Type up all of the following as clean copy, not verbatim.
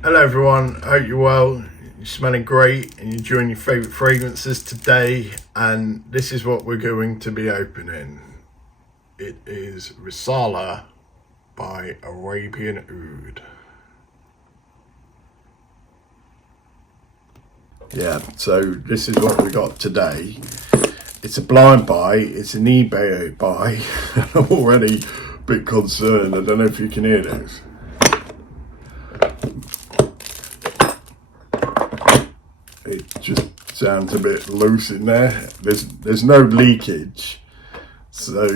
Hello everyone, I hope you're well, you're smelling great and you're enjoying your favourite fragrances today, and this is what we're going to be opening. It is Resala by Arabian Oud. Yeah, so this is what we got today. It's a blind buy, it's an eBay buy. I'm already a bit concerned, I don't know if you can hear this. It just sounds a bit loose in there. There's no leakage, so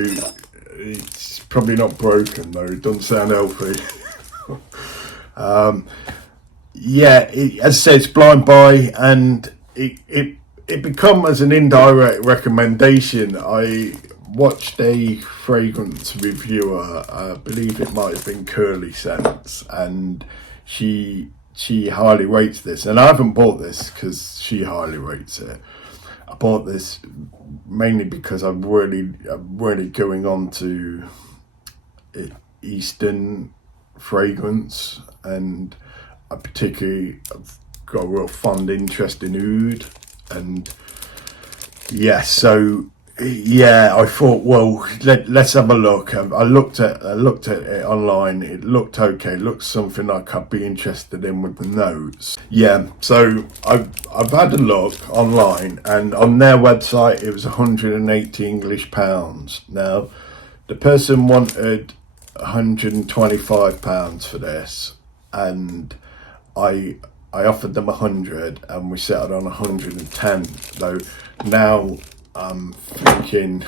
it's probably not broken though. It doesn't sound healthy. Yeah, as I say, it's blind buy, and it become as an indirect recommendation. I watched a fragrance reviewer, I believe it might have been Curly Scents, and she highly rates this, and I haven't bought this because she highly rates it. I bought this mainly because I'm really going on to Eastern fragrance, and I particularly have got a real fond interest in oud, and yeah, so yeah, I thought, well, let's have a look. I looked at it online. It looked okay. It looked something like I'd be interested in with the notes. Yeah, so I've had a look online, and on their website it was 180 English pounds. Now, the person wanted 125 pounds for this, and I offered them 100, and we settled on 110. Though now I'm thinking,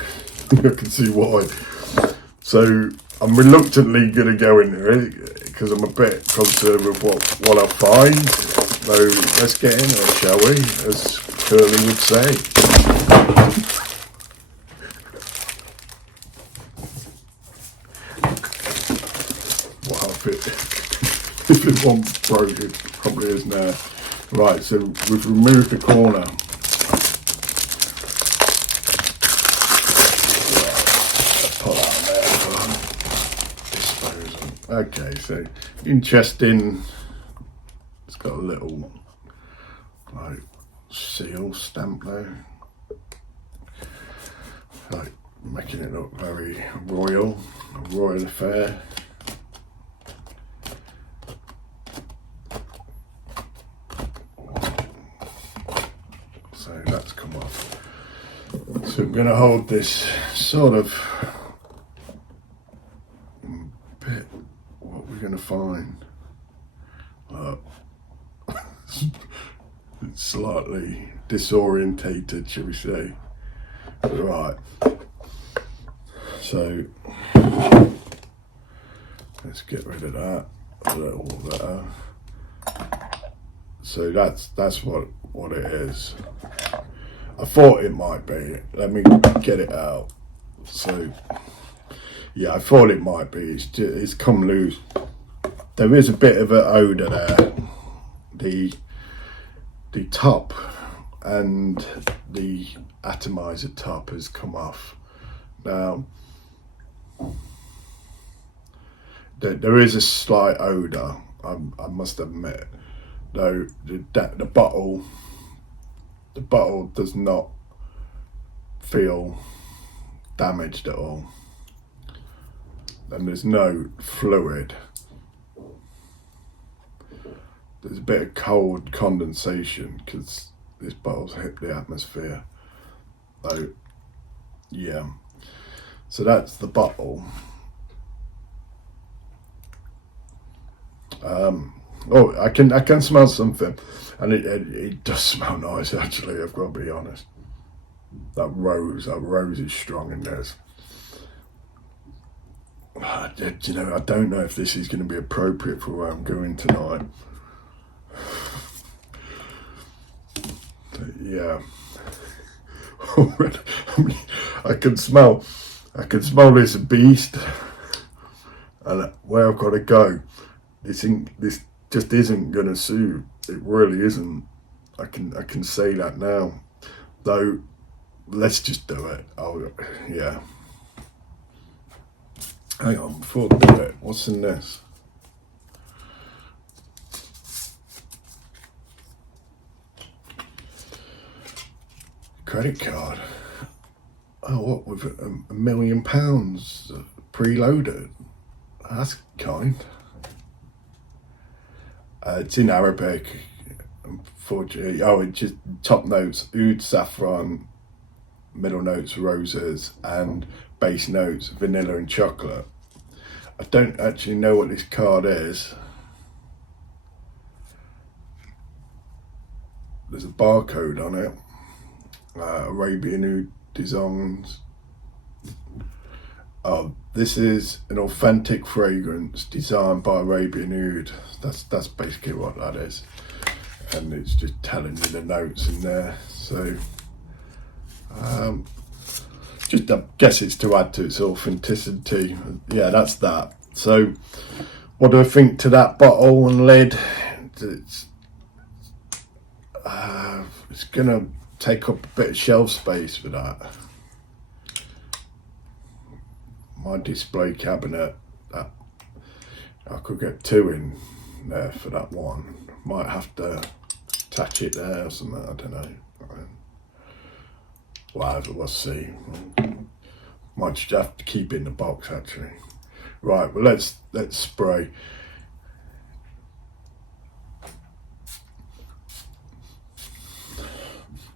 I can see why. So I'm reluctantly going to go in there because I'm a bit concerned with what I'll find. So let's get in there, shall we? As Curly would say. Wow, if it wasn't broke, it probably is now. Right, so we've removed the corner. Okay, so interesting. It's got a little like seal stamp there, like making it look very royal, a royal affair. So that's come off. So I'm going to hold this sort of bit. What we're going to find? It's slightly disorientated, shall we say? Right. So let's get rid of that a little there. So that's what it is. I thought it might be. Let me get it out. So yeah, I thought it might be. It's come loose. There is a bit of an odour there. The top and the atomizer top has come off. Now there is a slight odour, I must admit, though the bottle does not feel damaged at all, and there's no fluid. There's a bit of cold condensation because this bottle's hit the atmosphere. So yeah, so that's the bottle. Oh, I can smell something, and it does smell nice actually. I've got to be honest. That rose is strong in this. You know, I don't know if this is going to be appropriate for where I'm going tonight. Yeah. I mean, I can smell this beast, and where I've got to go. This just isn't gonna suit. It really isn't. I can say that now. Though, let's just do it. Oh yeah. Hang on, before I do it, what's in this? credit card. Oh, what, with £1 million preloaded? That's kind. It's in Arabic, unfortunately. Oh, it's just top notes: oud, saffron, middle notes roses, and base notes vanilla and chocolate. I don't actually know what this card is. There's a barcode on it. Arabian Oud designs. This is an authentic fragrance designed by Arabian Oud. That's basically what that is, and it's just telling you the notes in there. So just I guess it's to add to its authenticity. Yeah, that's that. So what do I think to that bottle and lid? It's gonna take up a bit of shelf space for that. My display cabinet, that I could get 2 in there for that one. Might have to attach it there or something, I don't know. Whatever, we'll see. Might just have to keep it in the box actually. Right, well let's spray.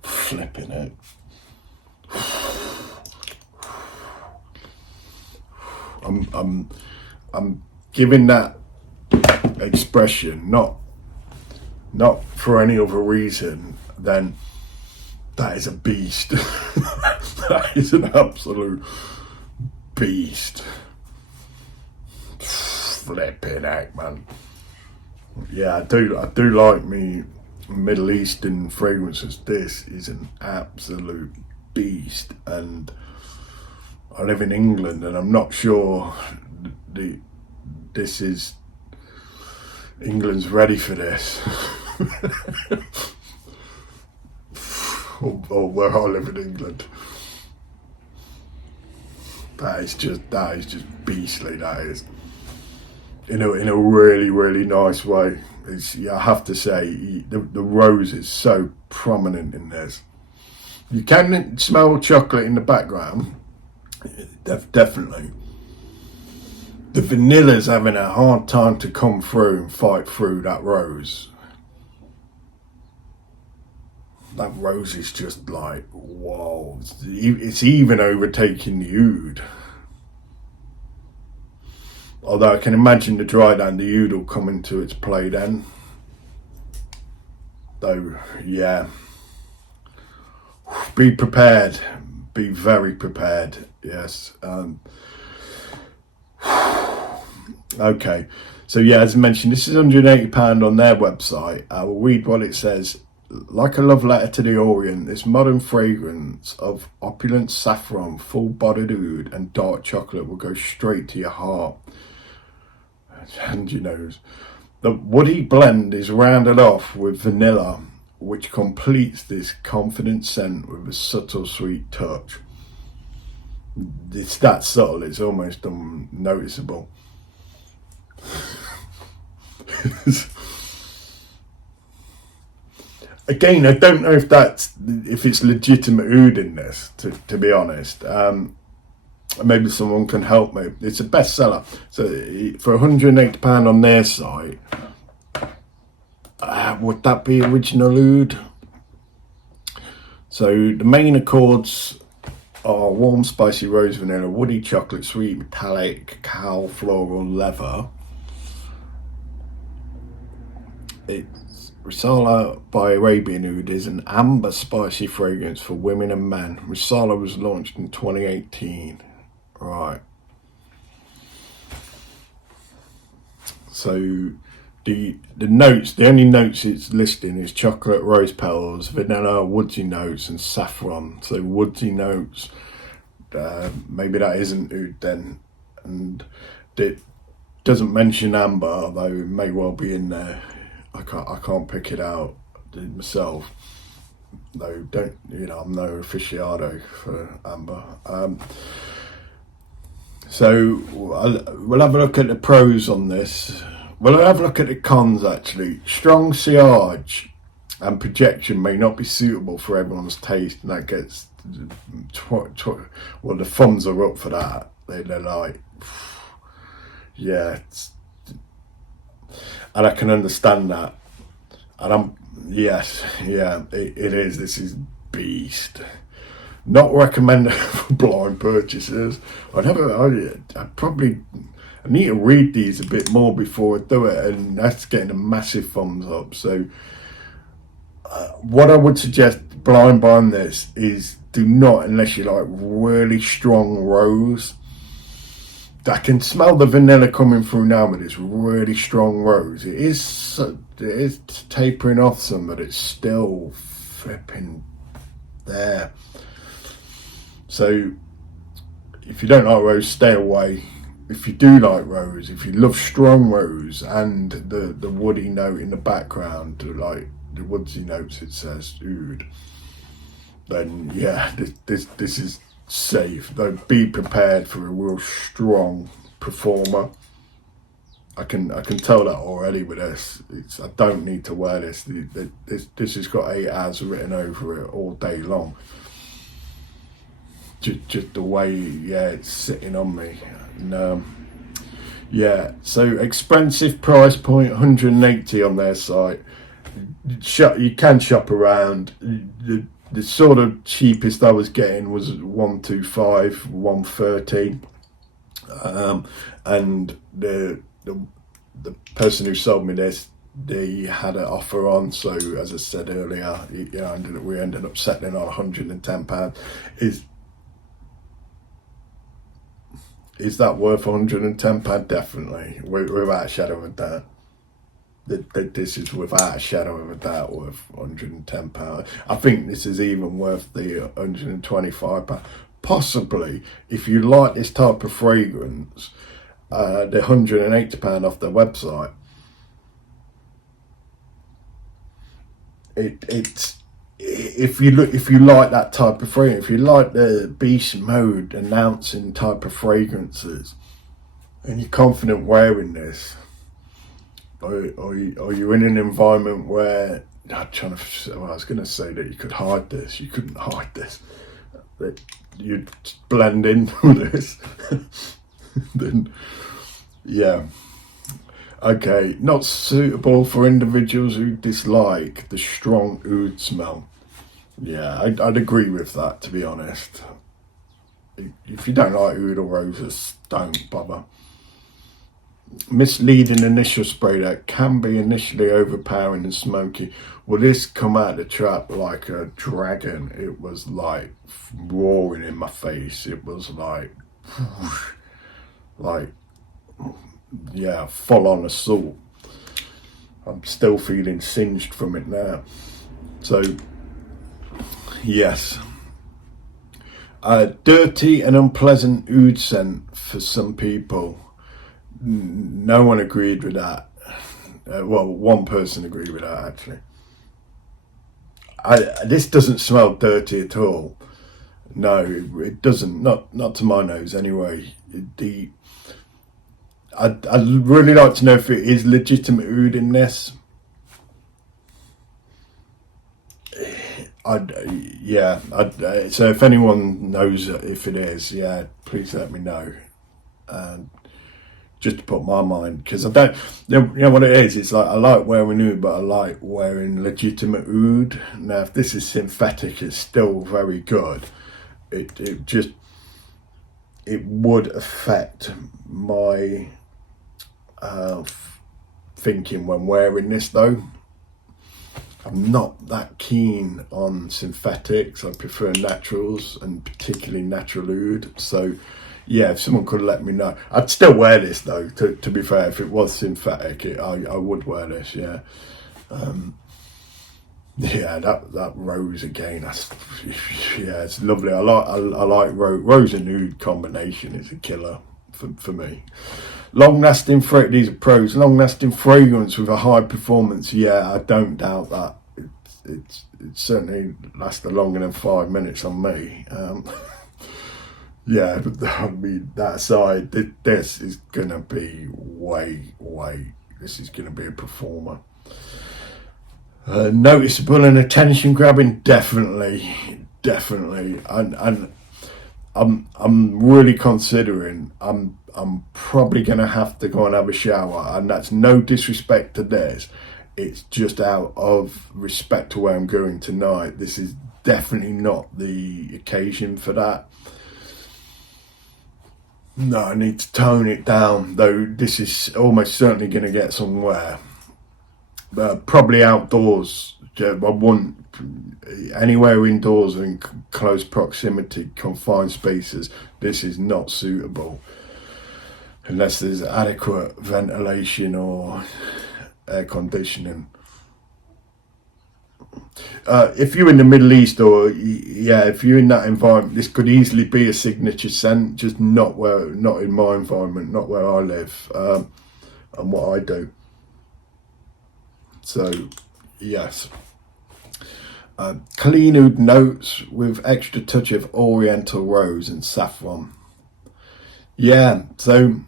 Flipping it. I'm giving that expression not for any other reason than that is a beast. That is an absolute beast. Flipping heck, man. Yeah, I do like me Middle Eastern fragrances. This is an absolute beast, and I live in England, and I'm not sure this is England's ready for this. or where I live in England. That is just beastly. That is in a really, really nice way. I have to say, the rose is so prominent in this. You can smell chocolate in the background. Definitely. The vanilla's having a hard time to come through and fight through that rose. That rose is just like, whoa. It's even overtaking the oud. Although I can imagine the dry down, the oud will come into its play then. Though, yeah. Be prepared. Be very prepared. Yes. Okay. So yeah, as I mentioned, this is £180 on their website. I will read what it says. Like a love letter to the Orient, this modern fragrance of opulent saffron, full-bodied oud and dark chocolate will go straight to your heart and your nose. The woody blend is rounded off with vanilla, which completes this confident scent with a subtle sweet touch. It's that subtle, it's almost unnoticeable. Again, I don't know if it's legitimate oud in this, to be honest. Maybe someone can help me. It's a bestseller. So for £180 on their site, would that be original oud? So the main accords are warm, spicy rose, vanilla, woody, chocolate, sweet, metallic, cacao, floral, leather. It's Resala by Arabian Oud is an amber spicy fragrance for women and men. Resala was launched in 2018. Right. So the notes, the only notes it's listing is chocolate, rose petals, vanilla, woodsy notes, and saffron. So woodsy notes, maybe that isn't oud then, and it doesn't mention amber, although it may well be in there. I can't pick it out myself. Though I'm no aficionado for amber. So we'll have a look at the pros on this. Well, I'll have a look at the cons actually. Strong sillage and projection may not be suitable for everyone's taste, and that gets well, the thumbs are up for that. They're like, yeah, and I can understand that, and yes, yeah, it is. This is beast. Not recommended for blind purchasers. I need to read these a bit more before I do it, and that's getting a massive thumbs up. So what I would suggest blind buying this is, do not, unless you like really strong rose. I can smell the vanilla coming through now, but it's really strong rose. It is tapering off some, but it's still flipping there. So if you don't like rose, stay away. If you do like rose, if you love strong rose and the woody note in the background, like the woodsy notes, it says oud, then yeah, this is safe. Though be prepared for a real strong performer. I can tell that already with this. I don't need to wear this. This has got 8 hours written over it all day long. Just the way, yeah, it's sitting on me. And, yeah, so expensive price point, 180 on their site. You can shop around. The sort of cheapest I was getting was 125, 130, and the person who sold me this, they had an offer on. So as I said earlier, we ended up settling on £110. Is that worth £110? Definitely, without a shadow of a doubt. This is without a shadow of a doubt worth £110. I think this is even worth the £125. Possibly, if you like this type of fragrance, the £180 off their website. It's if you like that type of fragrance, if you like the beast mode announcing type of fragrances, and you're confident wearing this, or you're in an environment where I was going to say that you could hide this. You couldn't hide this. That you'd blend in with this. Then, yeah. Okay, not suitable for individuals who dislike the strong oud smell. Yeah, I'd agree with that, to be honest. If you don't like oud or roses, don't bother. Misleading initial spray that can be initially overpowering and smoky. Well, this come out of the trap like a dragon. It was like roaring in my face. It was like yeah, full on assault. I'm still feeling singed from it now. So yes, dirty and unpleasant oud scent for some people. No one agreed with that. Well, one person agreed with that, actually. This doesn't smell dirty at all. No, it doesn't. Not to my nose, anyway. I'd really like to know if it is legitimate oud in this. So if anyone knows if it is, yeah, please let me know. Just to put my mind, because I don't, you know what it is. It's like I like wearing oud, but I like wearing legitimate oud. Now, if this is synthetic, it's still very good. It would affect my thinking when wearing this, though. I'm not that keen on synthetics. I prefer naturals, and particularly natural oud. So yeah, if someone could let me know. I'd still wear this, though, to be fair. If it was synthetic, I would wear this, yeah. Yeah, that rose again, yeah, it's lovely. I like rose and oud combination is a killer for me. Long-lasting these are pros. Long-lasting fragrance with a high performance, yeah, I don't doubt that. It certainly lasted longer than 5 minutes on me. Yeah, but I mean, that aside, this is going to be this is going to be a performer. Noticeable and attention grabbing, definitely, definitely. And I'm really considering. I'm probably gonna have to go and have a shower, and that's no disrespect to this. It's just out of respect to where I'm going tonight. This is definitely not the occasion for that. No, I need to tone it down, though this is almost certainly going to get somewhere. Probably outdoors. I want anywhere indoors in close proximity, confined spaces. This is not suitable unless there's adequate ventilation or air conditioning. If you're in the Middle East, or if you're in that environment, this could easily be a signature scent. Just not in my environment, not where I live, and what I do. So, yes, clean oud notes with extra touch of oriental rose and saffron. Yeah, so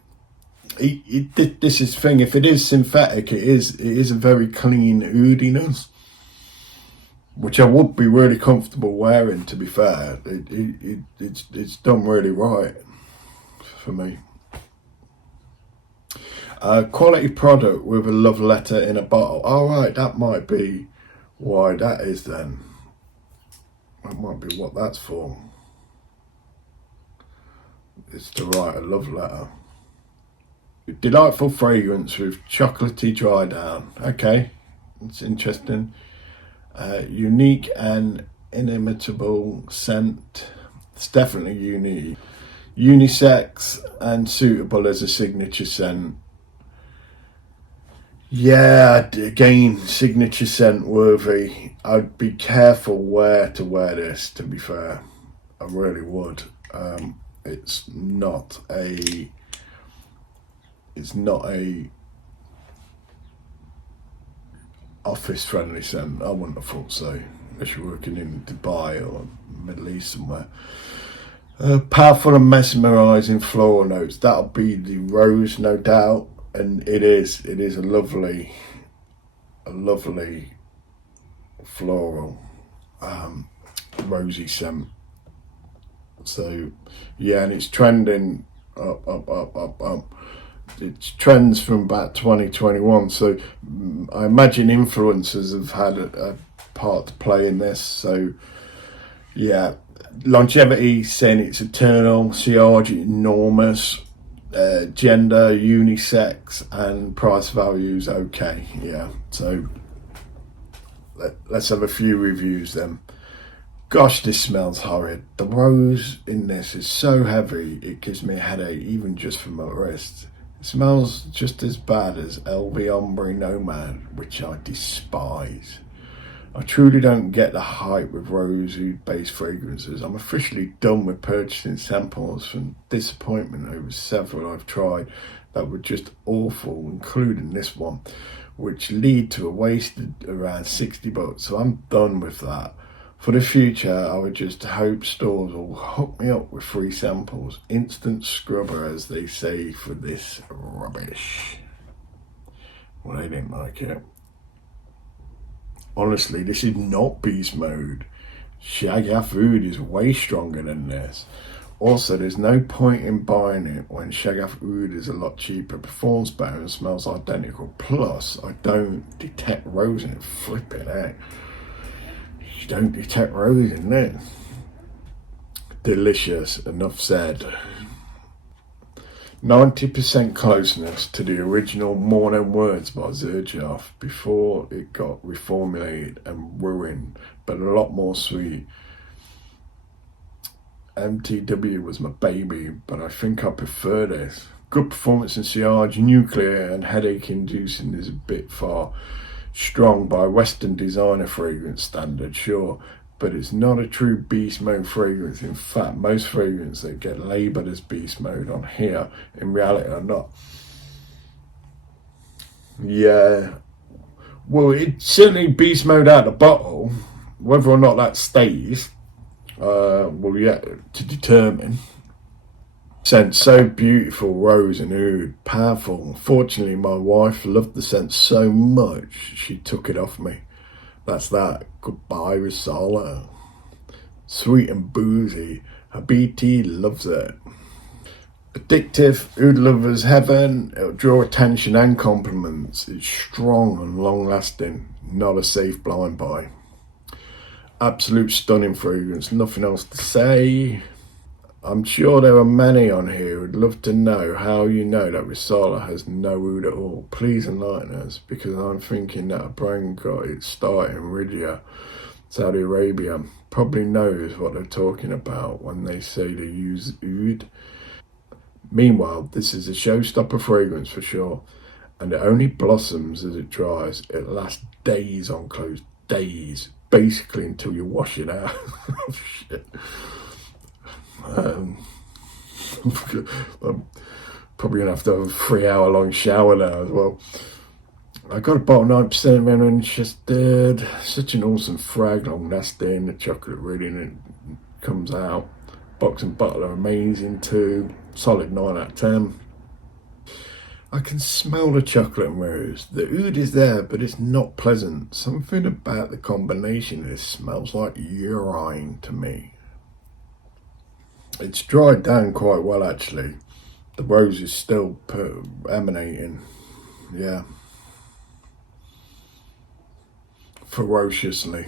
this is thing. If it is synthetic, it is a very clean oudiness, which I would be really comfortable wearing. To be fair, it's done really right for me. Quality product with a love letter in a bottle. All right, that might be why that is then. That might be what that's for. It's to write a love letter. Delightful fragrance with chocolatey dry down. Okay, it's interesting. Unique and inimitable scent. It's definitely unique. Unisex and suitable as a signature scent. Yeah, again, signature scent worthy. I'd be careful where to wear this, to be fair. I really would. It's not a office friendly scent. I wouldn't have thought so, unless you're working in Dubai or Middle East somewhere. Powerful and mesmerising floral notes. That'll be the rose, no doubt, and it is a lovely floral, rosy scent. So yeah, and it's trending up. It trends from about 2021, so I imagine influencers have had a part to play in this. So yeah, longevity, saying it's eternal, sillage enormous, gender unisex, and price values okay. Yeah, so let's have a few reviews then. Gosh, this smells horrid. The rose in this is so heavy it gives me a headache even just from my wrist. It smells just as bad as LV Ombre Nomad, which I despise. I truly don't get the hype with rose oud based fragrances. I'm officially done with purchasing samples from disappointment over several I've tried that were just awful, including this one, which lead to a wasted around $60. So I'm done with that. For the future, I would just hope stores will hook me up with free samples. Instant scrubber, as they say, for this rubbish. Well, they didn't like it. Honestly, this is not beast mode. Shagaf Oud is way stronger than this. Also, there's no point in buying it when Shagaf Oud is a lot cheaper, performs better, and smells identical. Plus, I don't detect rose in it. Flipping out. You don't detect rose in it. Delicious, enough said. 90% closeness to the original More Than Words by Xerjoff before it got reformulated and ruined, but a lot more sweet. MTW was my baby, but I think I prefer this. Good performance in sillage, nuclear and headache inducing is a bit far strong by Western designer fragrance standard, sure, but it's not a true beast mode fragrance. In fact, most fragrances that get labelled as beast mode on here in reality are not. Yeah, well, it's certainly beast mode out the bottle. Whether or not that stays, well, yet to determine. Scent so beautiful, rose and oud, powerful. Unfortunately, my wife loved the scent so much she took it off me. That's that. Goodbye, Resala. Sweet and boozy. Habiti loves it. Addictive, oud lovers heaven. It'll draw attention and compliments. It's strong and long lasting. Not a safe blind buy. Absolute stunning fragrance. Nothing else to say. I'm sure there are many on here who'd love to know how you know that Resala has no oud at all. Please enlighten us, because I'm thinking that a brand got its start in Riyadh, Saudi Arabia, probably knows what they're talking about when they say they use oud. Meanwhile, this is a showstopper fragrance for sure, and it only blossoms as it dries. It lasts days on clothes, days, basically until you wash it out. Shit. I'm probably gonna have to have a 3 hour long shower now as well. I got about 9% men interested. Such an awesome frag, long lasting. The chocolate really comes out. Box and bottle are amazing too. Solid 9 out of 10. I can smell the chocolate and rose. The oud is there, but it's not pleasant. Something about the combination of this smells like urine to me. It's dried down quite well actually. The rose is still emanating. Yeah. Ferociously.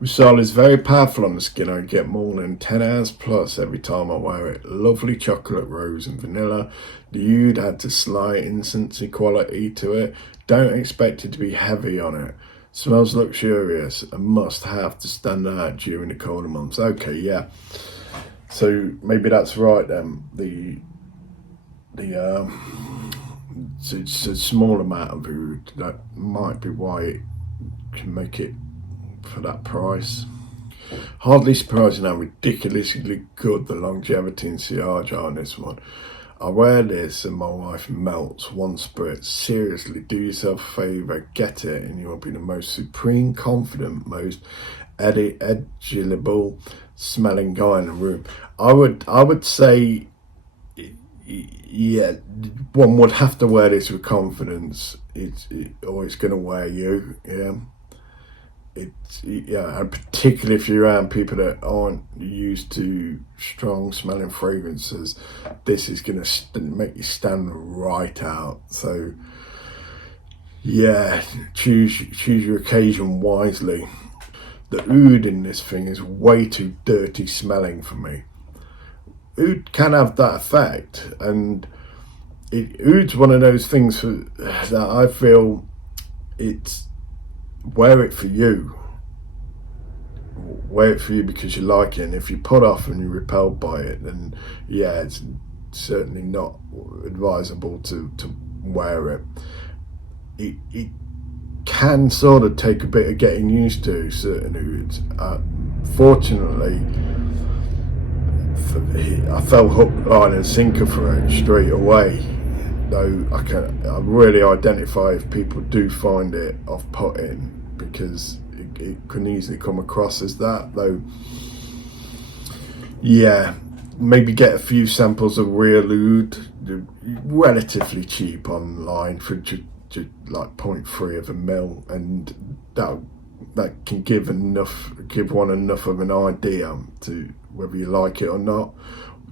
Resala is very powerful on the skin. I get more than 10 hours plus every time I wear it. Lovely chocolate, rose and vanilla. The oud adds a slight incense quality to it. Don't expect it to be heavy on it. Smells luxurious. A must have to stand out during the colder months. Okay, yeah. So maybe that's right then. It's a small amount of oud. That might be why it can make it for that price. Hardly surprising how ridiculously good the longevity and sillage are on this one. I wear this and my wife melts one spritz. Seriously, do yourself a favour, get it, and you'll be the most supreme, confident, most edible smelling guy in the room. I would say, yeah, one would have to wear this with confidence. It's going to wear you, yeah. And particularly if you're around people that aren't used to strong smelling fragrances, this is going to make you stand right out. So yeah, choose your occasion wisely. The oud in this thing is way too dirty smelling for me. Oud can have that effect, and oud's one of those things that I feel it's wear it for you. Wear it for you because you like it, and if you put off and you're repelled by it, then yeah, it's certainly not advisable to wear it. It can sort of take a bit of getting used to certain ouds. Fortunately, I fell hook, line and sinker for it straight away. Though I really identify if people do find it off-putting, because it can easily come across as that. Though, yeah, maybe get a few samples of real oud, relatively cheap online for just like 0.3 of a mil, and that can give one enough of an idea to whether you like it or not.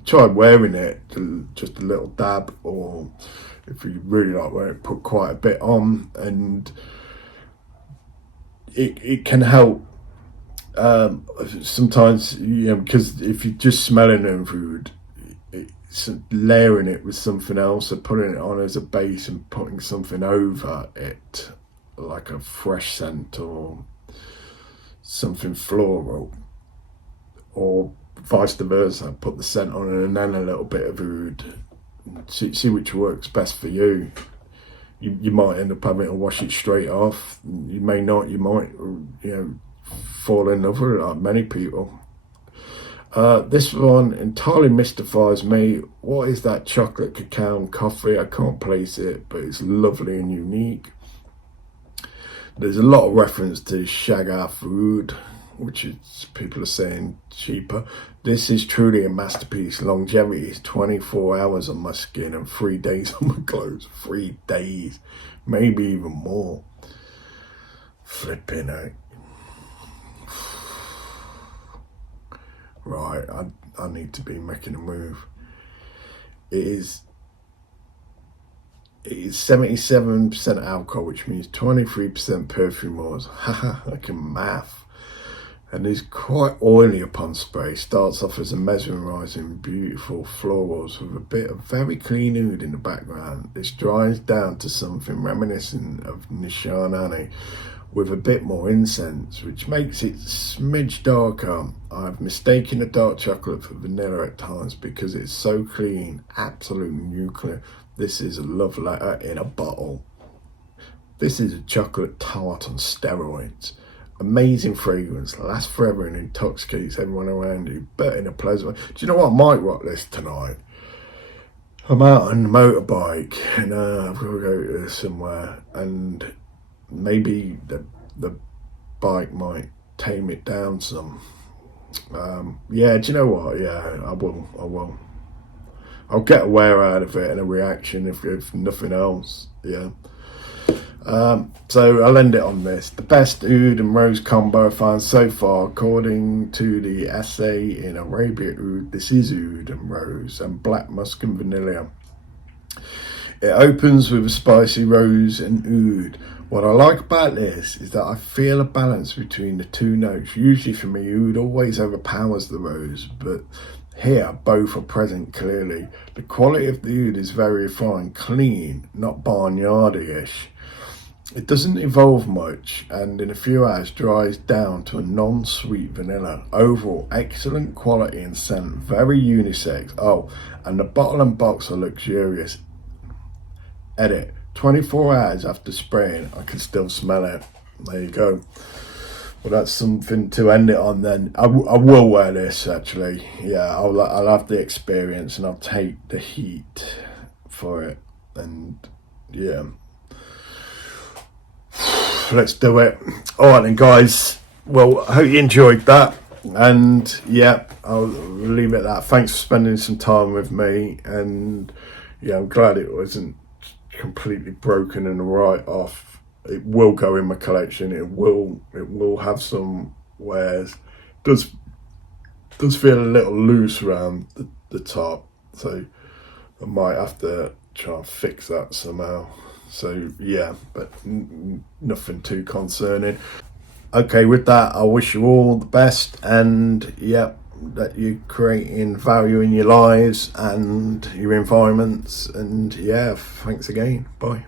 Try wearing it, just a little dab, or if you really like wearing it, put quite a bit on, and it can help. Sometimes, because if you're just smelling an oud, it's layering it with something else, or putting it on as a base and putting something over it, like a fresh scent or something floral, or vice versa. Put the scent on and then a little bit of oud. See which works best for you. You might end up having to wash it straight off. You may not. You might, fall in love with it, like many people. This one entirely mystifies me. What is that chocolate, cacao and coffee? I can't place it, but it's lovely and unique. There's a lot of reference to Shagaf oud, which is, people are saying, cheaper. This is truly a masterpiece. Longevity is 24 hours on my skin and 3 days on my clothes. 3 days, maybe even more. Flipping out. Right, I need to be making a move. It is 77% alcohol, which means 23% perfume oils. Haha, I can math. And is quite oily upon spray. Starts off as a mesmerising, beautiful florals with a bit of very clean oud in the background. This dries down to something reminiscent of Nishanani with a bit more incense, which makes it smidge darker. I've mistaken a dark chocolate for vanilla at times because it's so clean, absolutely nuclear. This is a love letter in a bottle. This is a chocolate tart on steroids. Amazing fragrance, lasts forever and intoxicates everyone around you, but in a pleasant way. Do you know what? I might rock this tonight. I'm out on a motorbike and I've got to go to somewhere, and maybe the bike might tame it down some. Yeah, do you know what? Yeah, I will. I'll get a wear out of it and a reaction if nothing else. Yeah. So I'll end it on this. The best oud and rose combo I found so far, according to the essay in Arabian Oud. This is oud and rose and black musk and vanilla. It opens with a spicy rose and oud. What I like about this is that I feel a balance between the two notes. Usually for me, oud always overpowers the rose, but here both are present clearly. The quality of the oud is very refined, clean, not barnyardy-ish. It doesn't evolve much, and in a few hours dries down to a non-sweet vanilla. Overall, excellent quality and scent, very unisex. Oh, and the bottle and box are luxurious. Edit, 24 hours after spraying, I can still smell it. There you go. Well, that's something to end it on then. I will wear this, actually. Yeah, I'll have the experience and I'll take the heat for it. And yeah. Let's do it. All right then, guys. Well, I hope you enjoyed that. And yeah, I'll leave it at that. Thanks for spending some time with me. And yeah, I'm glad it wasn't completely broken and a write-off. It will go in my collection. It will have some wears. Does feel a little loose around the top, so I might have to try and fix that somehow. So yeah, but nothing too concerning. Okay, with that, I wish you all the best, and yeah, that you're creating value in your lives and your environments. And yeah, thanks again. Bye.